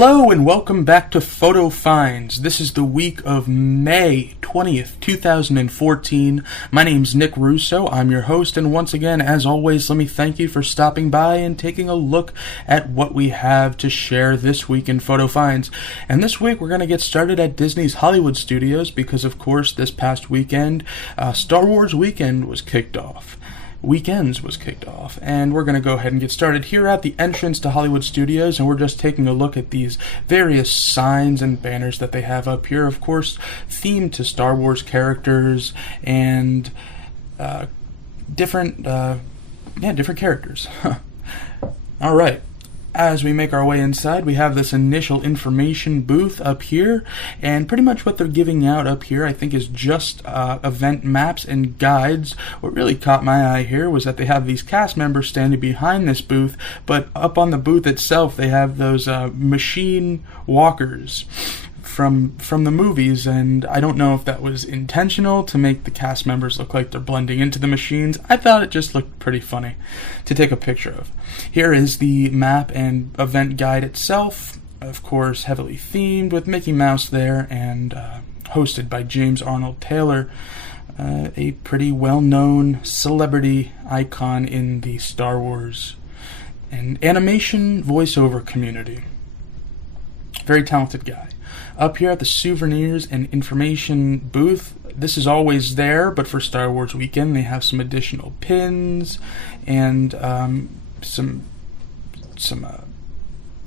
Hello and welcome back to Photo Finds. This is the week of May 20th, 2014. My name's Nick Russo. I'm your host, and once again, as always, let me thank you for stopping by and taking a look at what we have to share this week in Photo Finds. And this week, we're going to get started at Disney's Hollywood Studios because, of course, this past weekend, Star Wars Weekends was kicked off, and we're going to go ahead and get started here at the entrance to Hollywood Studios, and we're just taking a look at these various signs and banners that they have up here, of course, themed to Star Wars characters and different characters. All right. As we make our way inside, we have this initial information booth up here, and pretty much what they're giving out up here, I think, is just event maps and guides. What really caught my eye here was that they have these cast members standing behind this booth, but up on the booth itself, they have those machine walkers from the movies, and I don't know if that was intentional to make the cast members look like they're blending into the machines. I thought it just looked pretty funny to take a picture of. Here is the map and event guide itself, of course heavily themed with Mickey Mouse there, and hosted by James Arnold Taylor, a pretty well-known celebrity icon in the Star Wars and animation voiceover community. Very talented guy. Up here at the souvenirs and information booth, this is always there, but for Star Wars Weekend, they have some additional pins and some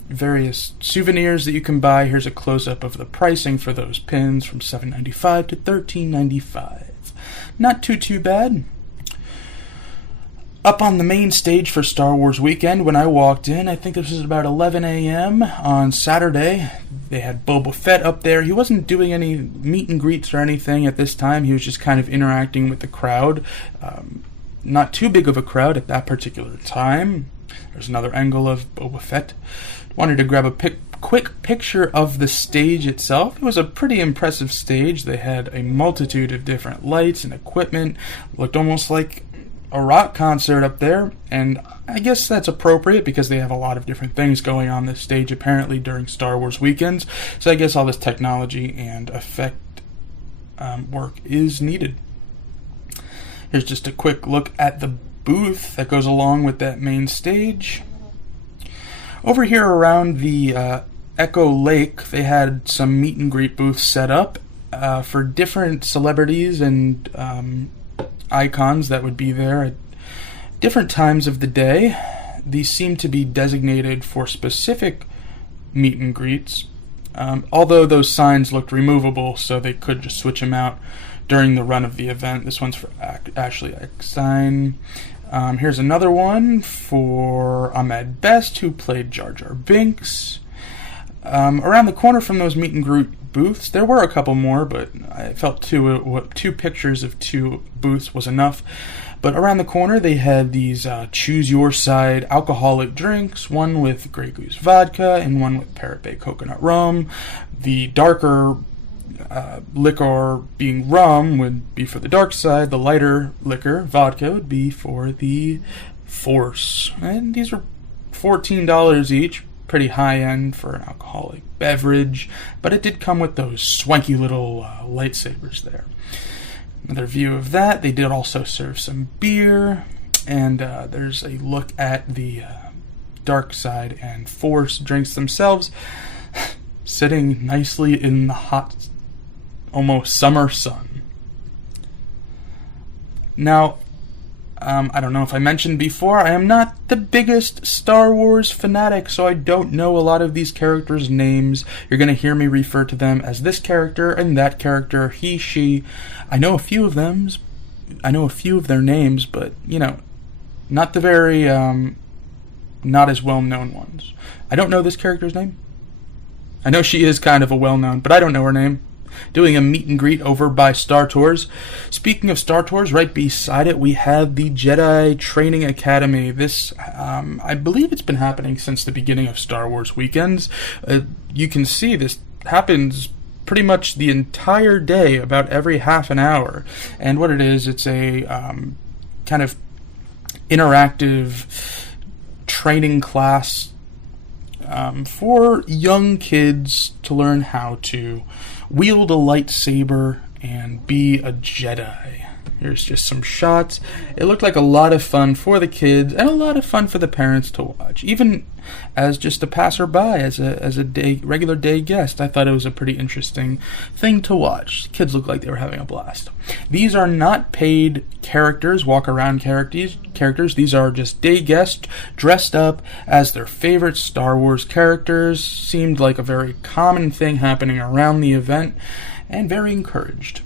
various souvenirs that you can buy. Here's a close-up of the pricing for those pins from $7.95 to $13.95. Not too bad. Up on the main stage for Star Wars Weekend, when I walked in, I think this was about 11 a.m. on Saturday, they had Boba Fett up there. He wasn't doing any meet and greets or anything at this time. He was just kind of interacting with the crowd. Not too big of a crowd at that particular time. There's another angle of Boba Fett. Wanted to grab a quick picture of the stage itself. It was a pretty impressive stage. They had a multitude of different lights and equipment. Looked almost like a rock concert up there, and I guess that's appropriate because they have a lot of different things going on this stage apparently during Star Wars Weekends, so I guess all this technology and effect work is needed. Here's just a quick look at the booth that goes along with that main stage. Over here around the Echo Lake, they had some meet and greet booths set up for different celebrities and icons that would be there at different times of the day. These seem to be designated for specific meet and greets, although those signs looked removable, so they could just switch them out during the run of the event. This one's for Ashley Eckstein. Here's another one for Ahmed Best, who played Jar Jar Binks. Around the corner from those meet and greet booths, there were a couple more, but I felt two pictures of two booths was enough. But around the corner, they had these choose your side alcoholic drinks, one with Grey Goose vodka and one with Parrot Bay coconut rum. The darker liquor, being rum, would be for the dark side. The lighter liquor, vodka, would be for the Force. And these were $14 each. Pretty high end for an alcoholic beverage, but it did come with those swanky little lightsabers there. Another view of that. They did also serve some beer, and there's a look at the dark side and Force drinks themselves, sitting nicely in the hot, almost summer sun. Now, I don't know if I mentioned before, I am not the biggest Star Wars fanatic, so I don't know a lot of these characters' names. You're going to hear me refer to them as this character and that character, he, she. I know a few of them. I know a few of their names, but, not the very, not as well-known ones. I don't know this character's name. I know she is kind of a well-known, but I don't know her name. Doing a meet and greet over by Star Tours. Speaking of Star Tours, right beside it we have the Jedi Training Academy. This, I believe it's been happening since the beginning of Star Wars Weekends. You can see this happens pretty much the entire day, about every half an hour. And what it is, it's a kind of interactive training class for young kids to learn how to wield a lightsaber and be a Jedi. Here's just some shots. It looked like a lot of fun for the kids and a lot of fun for the parents to watch. Even as just a passerby, as a regular day guest, I thought it was a pretty interesting thing to watch. Kids looked like they were having a blast. These are not paid characters, walk-around characters. These are just day guests dressed up as their favorite Star Wars characters. Seemed like a very common thing happening around the event, and very encouraged.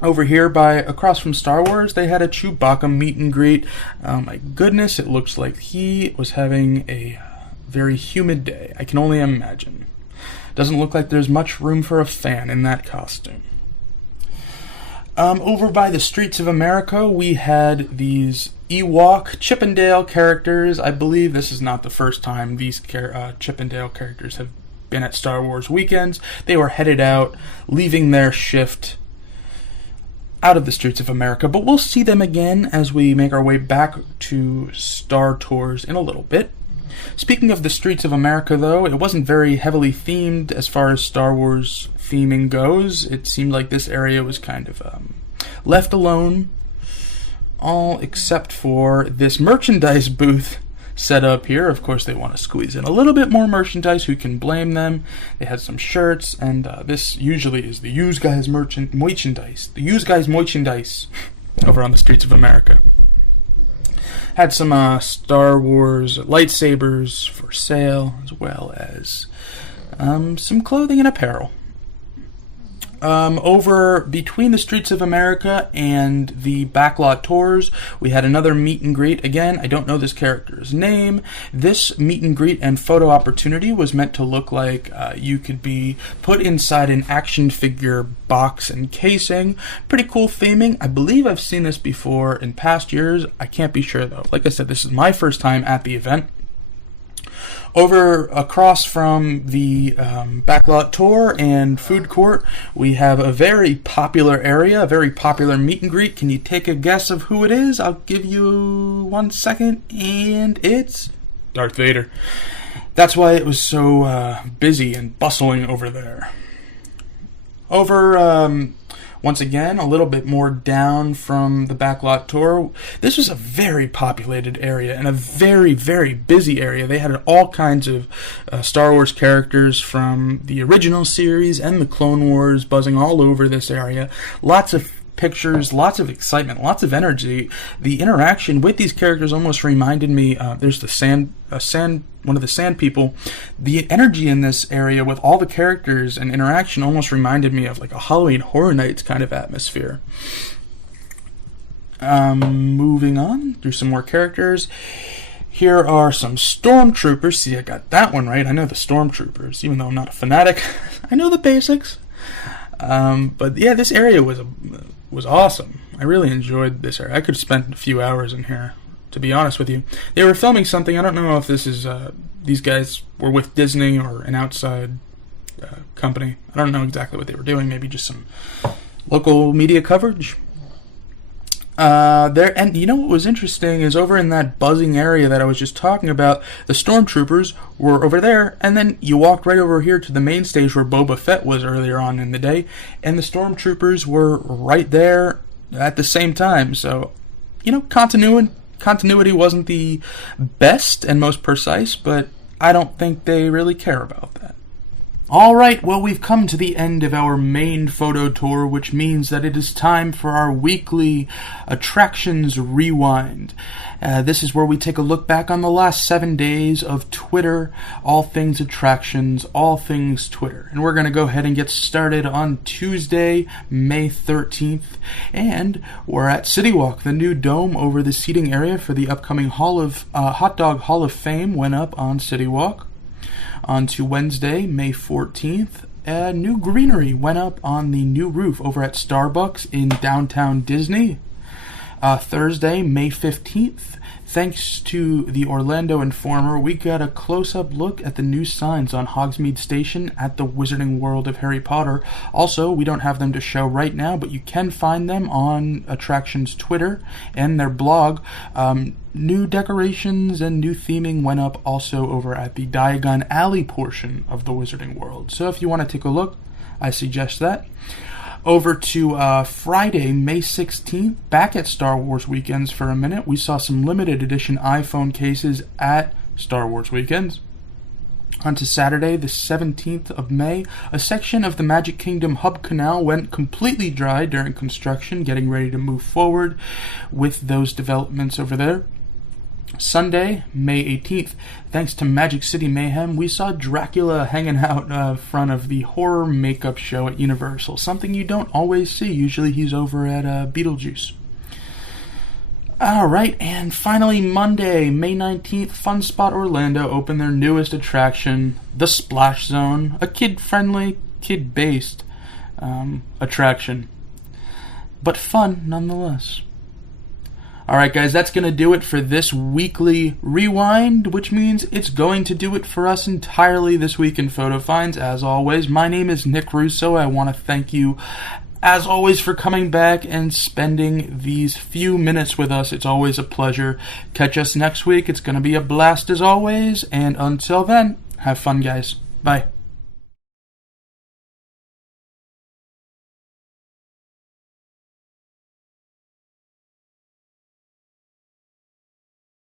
Over here, across from Star Wars, they had a Chewbacca Meet-and-Greet. My goodness, it looks like he was having a very humid day. I can only imagine. Doesn't look like there's much room for a fan in that costume. Over by the streets of America, we had these Ewok Chippendale characters. I believe this is not the first time these Chippendale characters have been at Star Wars weekends. They were headed out, leaving their shift out of the streets of America, but we'll see them again as we make our way back to Star Tours in a little bit. Speaking of the streets of America, though, it wasn't very heavily themed as far as Star Wars theming goes. It seemed like this area was kind of left alone, all except for this merchandise booth set up here. Of course, they want to squeeze in a little bit more merchandise. Who can blame them? They had some shirts, and this usually is the used guys merchandise. The used guys merchandise over on the streets of America. Had some Star Wars lightsabers for sale, as well as some clothing and apparel. Over between the streets of America and the backlot tours, we had another meet and greet. Again, I don't know this character's name. This meet and greet and photo opportunity was meant to look like you could be put inside an action figure box and casing. Pretty cool theming. I believe I've seen this before in past years. I can't be sure though. Like I said, this is my first time at the event. Over across from the backlot tour and food court, we have a very popular area, a very popular meet and greet. Can you take a guess of who it is? I'll give you 1 second, and it's Darth Vader. That's why it was so busy and bustling over there. Over once again, a little bit more down from the backlot tour. This was a very populated area and a very, very busy area. They had all kinds of Star Wars characters from the original series and the Clone Wars buzzing all over this area. Lots of pictures, lots of excitement, lots of energy. The interaction with these characters almost reminded me, there's one of the sand people. The energy in this area with all the characters and interaction almost reminded me of like a Halloween Horror Nights kind of atmosphere. Moving on through some more characters. Here are some Stormtroopers. See, I got that one right. I know the Stormtroopers, even though I'm not a fanatic. I know the basics. But yeah, this area was awesome. I really enjoyed this area. I could have spent a few hours in here, to be honest with you. They were filming something. I don't know if this is these guys were with Disney or an outside company. I don't know exactly what they were doing. Maybe just some local media coverage. And you know what was interesting is over in that buzzing area that I was just talking about, the Stormtroopers were over there, and then you walked right over here to the main stage where Boba Fett was earlier on in the day, and the Stormtroopers were right there at the same time. So, you know, continuity wasn't the best and most precise, but I don't think they really care about that. Alright, well, we've come to the end of our main photo tour, which means that it is time for our weekly Attractions Rewind. This is where we take a look back on the last 7 days of Twitter, all things attractions, all things Twitter. And we're going to go ahead and get started on Tuesday, May 13th. And we're at City Walk. The new dome over the seating area for the upcoming Hot Dog Hall of Fame went up on City Walk. On to Wednesday, May 14th, new greenery went up on the new roof over at Starbucks in downtown Disney. Thursday, May 15th, thanks to the Orlando Informer, we got a close-up look at the new signs on Hogsmeade Station at the Wizarding World of Harry Potter. Also, we don't have them to show right now, but you can find them on Attractions Twitter and their blog. New decorations and new theming went up also over at the Diagon Alley portion of the Wizarding World. So if you want to take a look, I suggest that. Over to Friday, May 16th, back at Star Wars Weekends for a minute. We saw some limited edition iPhone cases at Star Wars Weekends. On to Saturday, the 17th of May, a section of the Magic Kingdom Hub Canal went completely dry during construction, getting ready to move forward with those developments over there. Sunday, May 18th, thanks to Magic City Mayhem, we saw Dracula hanging out front of the horror makeup show at Universal, something you don't always see. Usually he's over at Beetlejuice. Alright, and finally Monday, May 19th, Fun Spot Orlando opened their newest attraction, the Splash Zone, a kid-friendly, kid-based attraction, but fun nonetheless. Alright guys, that's going to do it for this weekly rewind, which means it's going to do it for us entirely this week in Photo Finds. As always, my name is Nick Russo. I want to thank you, as always, for coming back and spending these few minutes with us. It's always a pleasure. Catch us next week. It's going to be a blast as always, and until then, have fun guys. Bye.